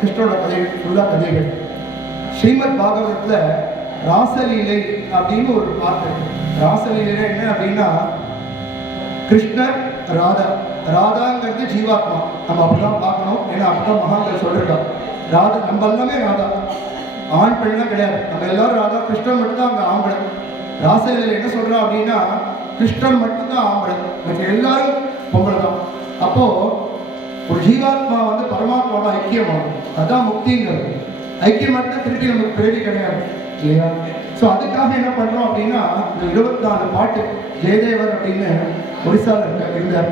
கிருஷ்ணனோட கதை ஃபுல்லாக கதைகள். ஸ்ரீமத் பாகவதத்தில் ராசலீலை அப்படின்னு ஒரு பாட்டு இருக்கு. ராசலீலை என்ன அப்படின்னா கிருஷ்ணர் ராதா, ராதாங்கிறது ஜீவாத்மா. நம்ம அப்படிதான் பார்க்கணும். ஏன்னா அப்படிதான் மகான்கள் சொல்லிருக்காங்க. ராதா நம்ம எல்லாமே ராதா, ஆண் பெண்ணெலாம் கிடையாது. நம்ம எல்லாரும் ராதா, கிருஷ்ணன் மட்டும்தான் அங்கே ஆம்பளை. ராசலீலை என்ன சொல்றா அப்படின்னா கிருஷ்ணன் மட்டும்தான் ஆம்பளை, மற்ற எல்லாரும் பொம்பளை தான். அப்போ ஒரு ஜீவாத்மா வந்து பரமாத்மாவோட ஐக்கியமாகும், அதுதான் முக்திங்கிறது. ஐக்கியமாட்டா திருப்பி நமக்கு பிறவி கிடையாது இல்லையா? ஸோ அதுக்காக என்ன பண்றோம் அப்படின்னா இந்த 24 பாட்டு ஜெயதேவர் அப்படின்னு ஒரிசால இருந்தார்.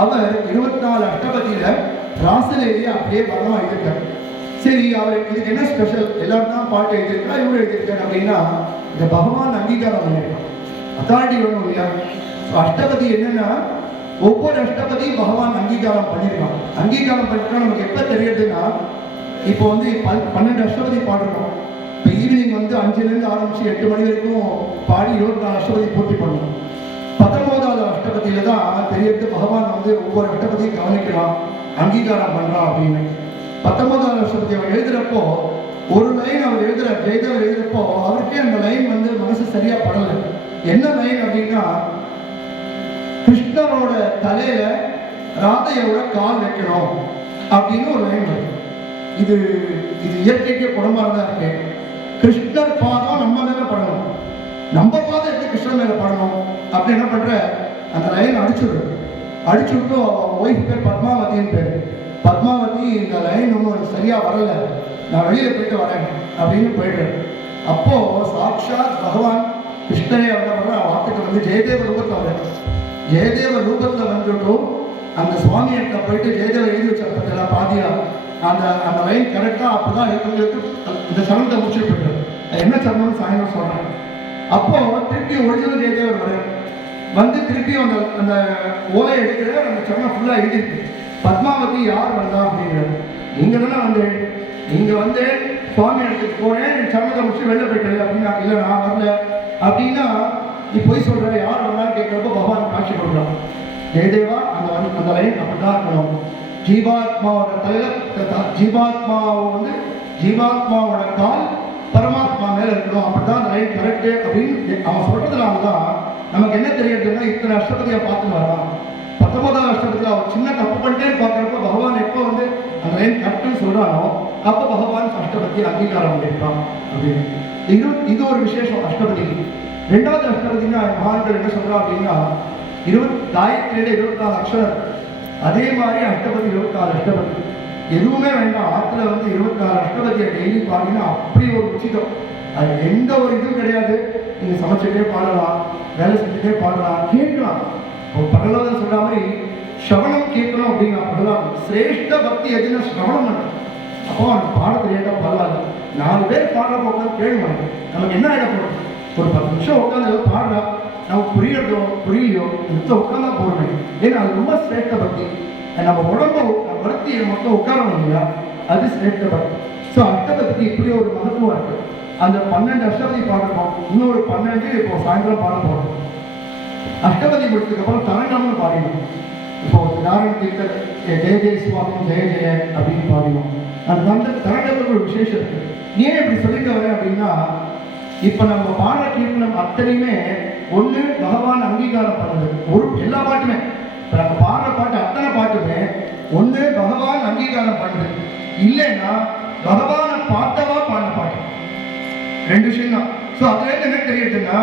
அவர் 24 அஷ்டபதியில ராசலீலையை அப்படியே பகவான் எழுதியிருக்கார். சரி, அவர் இதுக்கு என்ன ஸ்பெஷல்? எல்லாரும் தான் பாட்டு எழுதியிருக்கா, இவரு எழுதியிருக்காரு அப்படின்னா இந்த பகவான் அங்கீகாரம் பண்ணியிருக்கான். அத்தாரிட்டி வேணும் இல்லையா? அஷ்டபதி என்னன்னா ஒவ்வொரு அஷ்டபதியும் பகவான் அங்கீகாரம் பண்ணியிருக்கான். அங்கீகாரம் பண்ணிட்டா நமக்கு எப்போ தெரியுதுன்னா, இப்போ வந்து 12 அஷ்டபதி பாடுறோம். இப்போ ஈவினிங் வந்து 5லேருந்து ஆரம்பிச்சு 8 மணி வரைக்கும் பாடி 24 அஷ்டபதி பூர்த்தி பண்ணணும். 19வது அஷ்டபதியில தான் தெரியறது பகவான் வந்து ஒவ்வொரு அஷ்டபதியும் கவனிக்கிறான், அங்கீகாரம் பண்றான் அப்படின்னு. 19வது அஷ்டபதி அவர் எழுதுறப்போ ஒரு லைன் அவர் எழுதுறார், ஜெயதேவர் எழுதுறப்போ அவருக்கே அந்த லைன் வந்து மனசு சரியா படலை. என்ன லைன் அப்படின்னா கிருஷ்ணரோட தலையில ராதையோட கால் வைக்கணும் அப்படின்னு ஒரு லைன் வருது. இது இயற்கைக்கு புறம்பாக தான் இருக்கு. கிருஷ்ணர் பாதம் நம்ம மேல படணும், நம்ம பாதம் எப்படி கிருஷ்ணர் மேல படணும் அப்படி என்ன பண்ற அந்த லைன் அடிச்சுட்டு ஒய்ஃப் பேர் பத்மாவதின்னு பேர். பத்மாவதி இந்த லைன் ஒன்றும் சரியா வரல, நான் வெளியில போயிட்டு வரேன் அப்படின்னு போயிடுறேன். அப்போ சாட்சாத் பகவான் கிருஷ்ணரே வர வார்த்தைக்கு வந்து ஜெயதேவ ரூபத்தில் வர, ஜெயதேவ ரூபத்தில் வந்துட்டு அந்த சுவாமி இடத்துல போயிட்டு ஜெயதேவர் எழுதி வச்ச பாதியா அந்த லைன் கரெக்டாக அப்போதான் இருக்கிறவங்களுக்கு இந்த சரணத்தை முடிச்சுட்டு போயிட்டு என்ன சரணம்னு சாயந்தரம் சொல்றாங்க. அப்போ திருப்பி ஒரிஜினல் ஜெயதேவர் வர வந்து திருப்பியும் அந்த ஓலை எடுக்கிற அந்த சரணம் ஃபுல்லாக எழுதிருக்கு. பத்மாவதி யார் வந்தா அப்படிங்கிறது நீங்க தானே வந்து நீங்க வந்து சுவாமி இடத்துக்கு போனேன், சரணத்தை முடிச்சு வெளில போயிட்டு அப்படின்னா இல்லை நான் வரல அப்படின்னா நீ போய் சொல்ற, யார் வந்தாலும் கேட்கிறப்ப பகவான் காட்சி கொடுக்குறான். ஜெயதேவா அந்த லைன் அப்படிதான் இருக்கணும். ஜீவாத்மாவோட தலையில ஜீவாத்மாவை வந்து ஜீவாத்மாவோட கால் பரமாத்மா மேல இருக்கணும், அப்படிதான் அந்த லைன் கரெக்டு அப்படின்னு அவன் சொல்றதுனால தான் நமக்கு என்ன தெரியுதுன்னா இத்தனை அஷ்டபதியை பார்த்து வரான். 19வது அஷ்டபதியில் அவர் சின்ன தப்பு பண்ணிட்டேன்னு பார்க்குறப்ப பகவான் எப்போ வந்து அந்த லைன் கரெக்டுன்னு சொல்றானோ அப்போ பகவான் அஷ்டபதி அங்கீகாரம் பண்ணியிருக்கான் அப்படின்னு. இது ஒரு விசேஷம் அஷ்டபதி. 2வது அஷ்டபதினா மகான்கள் என்ன சொல்றா அப்படின்னா காயத்ரியில 24 அக்ஷரம், அதே மாதிரி அஷ்டபதி 24 அஷ்டபதி. எதுவுமே வேண்டாம், ஆற்றுல வந்து 24 அஷ்டபதியை டெய்லி பாடினா அப்படி ஒரு உச்சிதம். அது எந்த ஒரு இதுவும் கிடையாது. நீங்க சமைச்சுட்டே பாடலாம், வேலை செஞ்சுட்டே பாடலாம், கேட்கலாம். பகவான் சொல்ற மாதிரி ஸ்ரவணம் கேட்கணும் அப்படின்னா பகவான் சிரேஷ்ட பக்தி எதுனா ஸ்ரவணம் பண்ணும். அப்போ அவனுக்கு பாட தெரியாத பரவாயில்ல, 4 பேர் பாடுறப்ப உட்காந்து கேள்வி நமக்கு என்ன ஆகிடப்படும். ஒரு 10 நிமிஷம் உட்காந்து ஏதோ பாடுறா, நமக்கு புரியலையோ உட்காந்தா போடுறேன். ஏன்னா அது ரொம்ப சிரேஷ்ட பக்தி. நம்ம உடம்ப வருத்தி மொத்தம் உட்காரணும் இல்லையா, அது சிரேஷ்ட பக்தி. ஸோ அஷ்டபதிக்கு இப்படி ஒரு மகத்துவம் இருக்கு. அந்த 12 அஷ்டபதி பாடுறோம், இன்னொரு 12 இப்போ சாயந்தரம் பாட போறோம். அஷ்டபதி முடிச்சதுக்கு அப்புறம் தரங்கம்னு பாடினோம். இப்போ நாராயண தீர்த்தர் ஜெய ஜெய சுவாமி ஜெய ஜெய அப்படின்னு பாடினோம். அந்த தரங்கத்துக்கு ஒரு விசேஷம் இருக்கு. ஏன் இப்படி சொல்லிட்டு வரேன் அப்படின்னா இப்ப நம்ம பாடுற கீர்த்தனம் அத்தனையுமே ஒண்ணு பகவான் அங்கீகாரம் பண்ணுது. ஒரு எல்லா பாட்டுமே இப்ப நம்ம பாடுற பாட்டு அத்தனை பாட்டுமே ஒண்ணு பகவான் அங்கீகாரம் பண்ணுது, இல்லைன்னா பகவானை பார்த்தவா பாடின பாட்டு. 2 விஷயம் தான். ஸோ அதுல இருந்து என்ன தெரியுதுன்னா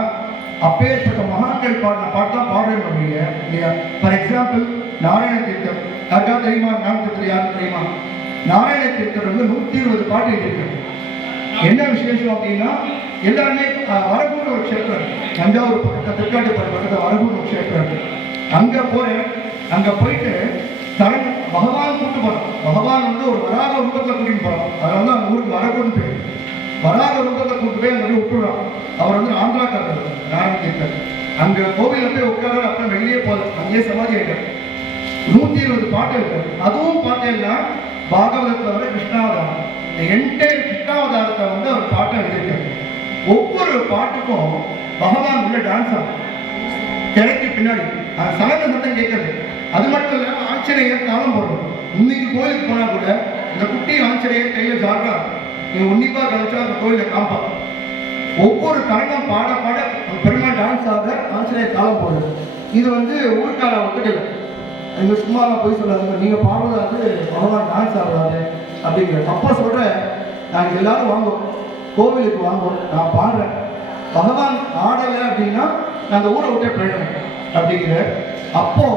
அப்பேற்பட்ட மகான்கள் பாடின பாட்டு தான் பாடுறேன் இல்லையா. ஃபார் எக்ஸாம்பிள் நாராயண தீர்த்தம் யாருக்கா தெரியுமா? ஞாபகத்தில் யாருக்கு தெரியுமா? நாராயண தீர்த்தர் வந்து 120 பாட்டு எழுதியிருக்காரு. என்ன விசேஷம் அப்படின்னா எல்லாருமே வரகூர் ஒரு க்ஷேத்திரம், தஞ்சாவூர் பக்கத்தில் திருக்காட்டுப்பள்ளி பக்கத்தில் வரகூர் ஒரு க்ஷேத்திரம் இருக்கு. அங்கே போகிறேன், அங்கே போயிட்டு பகவான் கூட்டு போகிறோம். பகவான் வந்து ஒரு வராக ரூபத்தில் கூட்டிட்டு போகிறோம். அதில் வந்து அந்த ஊருக்கு வரகூர்னு பேர். வராக ரூபத்தில் கூட்டு போய் அங்கே விட்டுடுறான். அவர் வந்து ஆந்திராக்காரர் நாராயண தீர்த்தர். அங்கே கோவிலில் போய் உட்கார, அப்புறம் வெளியே போகல, அங்கேயே சமாதி ஆகிட்டார். 120 பாட்டு இருக்காரு. அதுவும் பார்த்தீங்கன்னா பாகவதத்தில் வர கிருஷ்ணாவதாரம், இந்த என்டையர் கிருஷ்ணாவதாரத்தை வந்து அவர் பாட்டை எழுதியிருக்காரு. ஒவ்வொரு பாட்டுக்கும் பகவான் உள்ள டான்ஸ் ஆகும், திரைக்கு பின்னாடி அந்த சலந்த சத்தம் கேட்கறது. அது மட்டும் இல்லாமல் ஆஞ்சநேயர் தாளம் போடுறோம். இன்னைக்கு கோயிலுக்கு போனால் கூட இந்த குட்டி ஆஞ்சநேயர் கையில ஜாகா நீ உன்னிப்பா கவனிச்சா அந்த கோயில காம்பா ஒவ்வொரு தரங்கம் பாட பாட பெருமாள் டான்ஸ் ஆட ஆஞ்சநேயர் காலம் போடுது. இது ஊருக்கார ஒத்துக்கல. நீங்க சும்மா போய் சொல்லாதுங்க, நீங்க பாடுறதாது பகவான் டான்ஸ் ஆடுறாரு அப்படிங்கிற. அப்பா சொல்றேன், நாங்கள் எல்லாரும் வாங்குவோம், கோவிலுக்கு வாங்குவோம், நான் பாடுறேன், பகவான் ஆடலை அப்படின்னா நாங்கள் ஊரை விட்டே போயிடணும் அப்படிங்கிற. அப்போ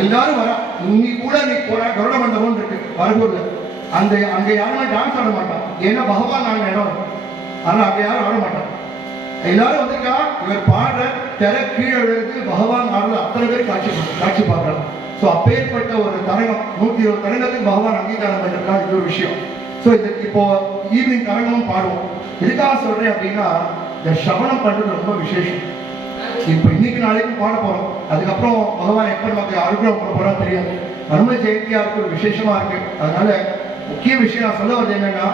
எல்லாரும் வர இன்னி கூட நீ போற கருட மண்டபம் இருக்கு வரகூர்ல, அங்க யாருமே டான்ஸ் ஆட மாட்டான், ஏன்னா பகவான் நாங்கள் இடம் இருக்கும், ஆனால் அங்க யாரும் ஆட மாட்டான். எல்லாரும் வந்திருக்கா, இவர் பாடுற திரை கீழே விழுந்து பகவான் ஆடுற அத்தனை பேர் காட்சி பார்க்கலாம். ஸோ அப்பேற்பட்ட ஒரு தரங்கம் 120 தரங்கத்துக்கு பகவான் அங்கீகாரம் பண்ணிருக்கலாம். இது ஒரு விஷயம். ஸோ இதுக்கு இப்போ ஈவினிங் தரங்கமும் பாடுவோம். எதுக்காக சொல்றேன் அப்படின்னா, இந்த சவணம் பண்றது ரொம்ப விசேஷம். இப்போ இன்னைக்கு நாளைக்கும் பாட போறோம், அதுக்கப்புறம் பகவான் எப்ப நமக்கு அனுகிரகம் பண்ண போறோம் தெரியாது. அனுமதி ஜெயந்தியா இருக்கு, ஒரு விசேஷமா இருக்கு. அதனால முக்கிய விஷயம் நான் சொல்ல வருது என்னன்னா,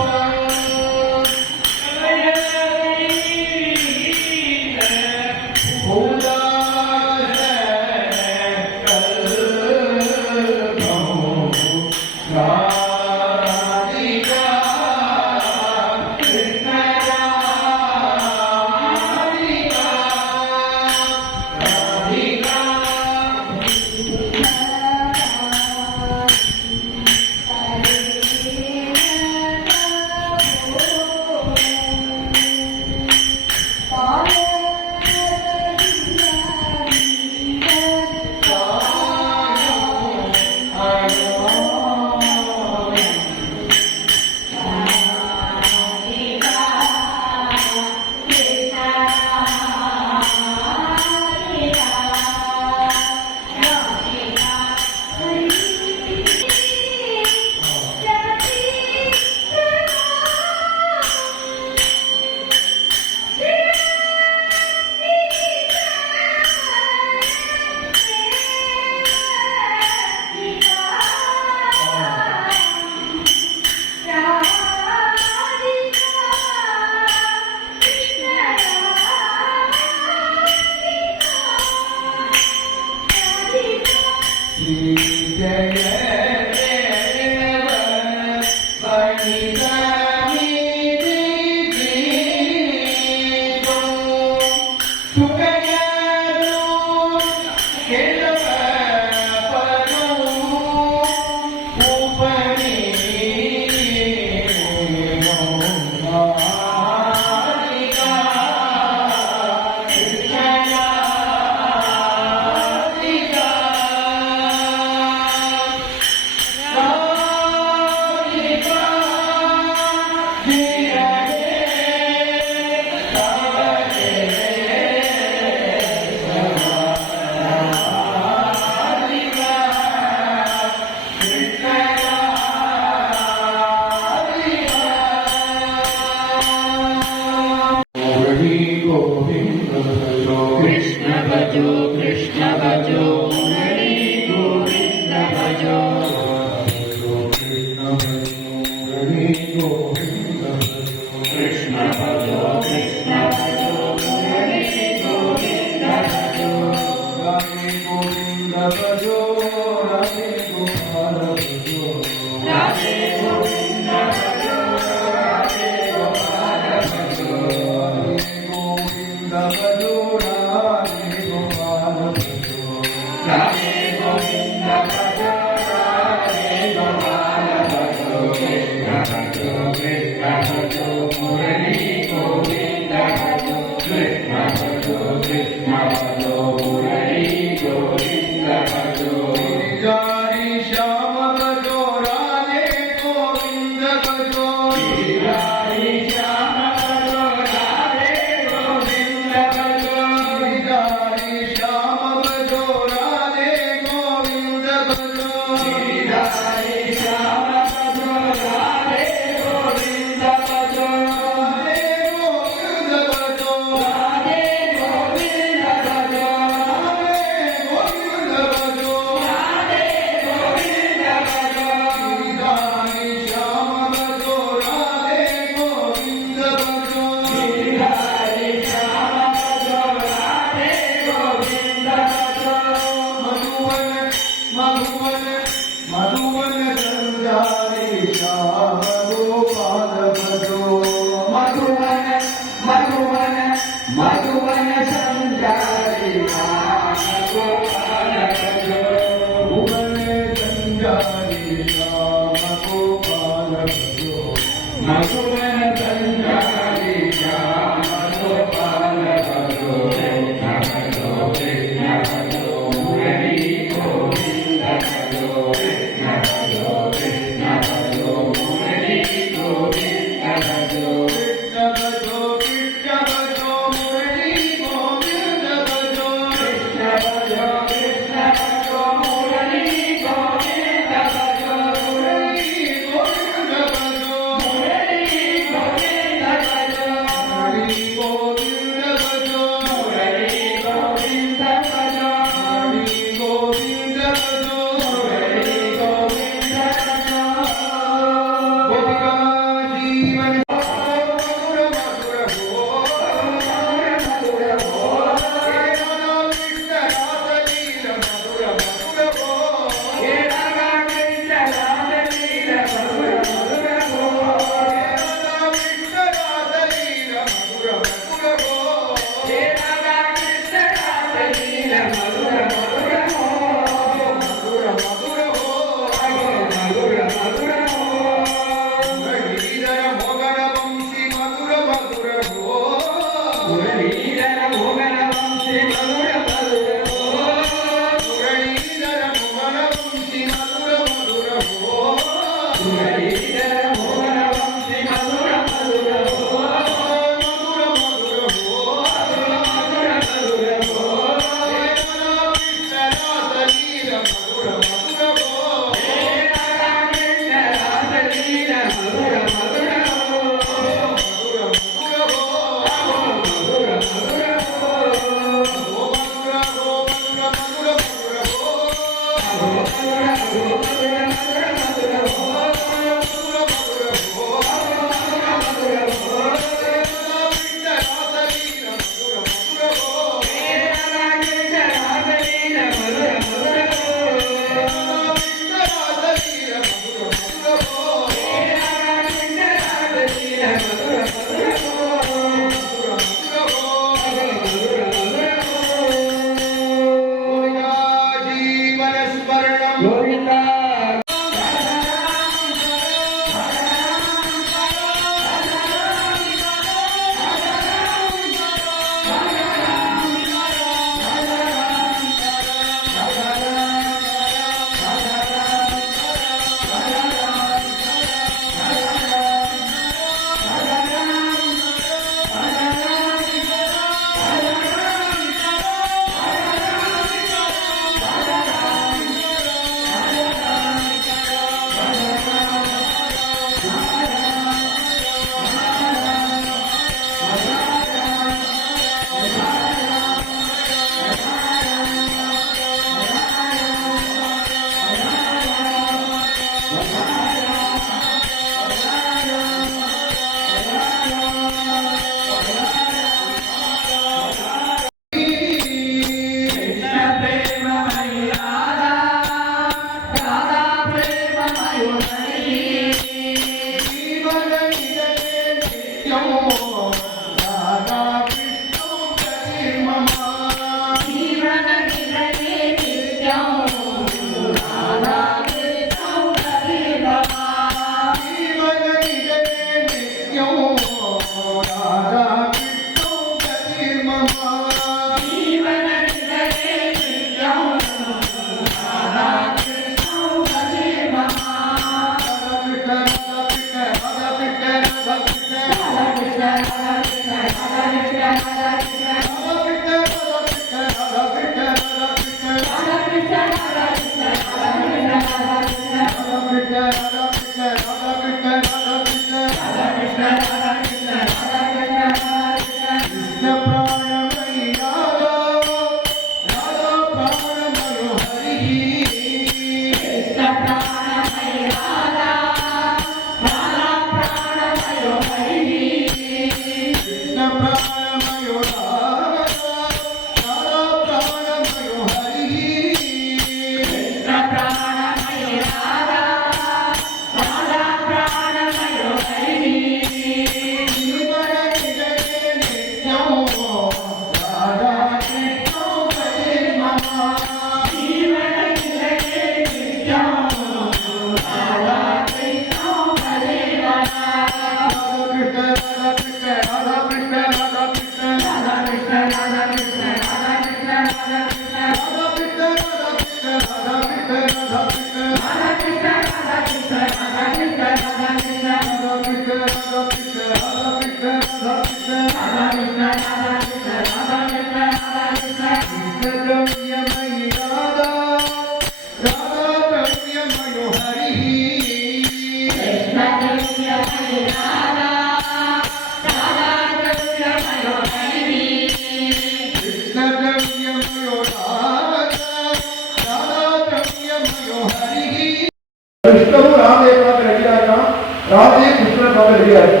கிருஷ்ணரும் ராதையை பார்க்க ரெடியா இருக்கான், ராதையை கிருஷ்ணரை பார்க்க ரெடியா இருக்கு.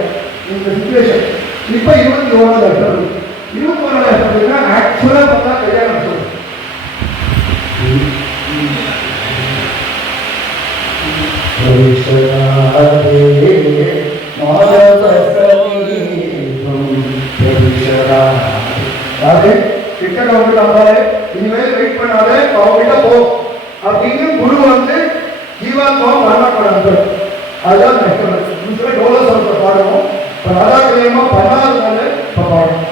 இந்த சிச்சுவேஷன் இப்ப 21 வருஷம் 21 வருஷத்துக்குன்னா ஆக்சுவலா பார்த்தா கல்யாணம் சொல்லுங்க. கிட்ட வந்துட்டாங்க, இனிமேல் வெயிட் பண்ணாத, அவங்ககிட்ட போ அப்படின்னு குரு வந்து ஜீவாத்மா மரணப்படாது. அதுதான் நெக்ஸ்ட் டோல சொல்ற பாடணும். ராதா கல்யாணமா பண்ணாதனால இப்ப பாடணும்.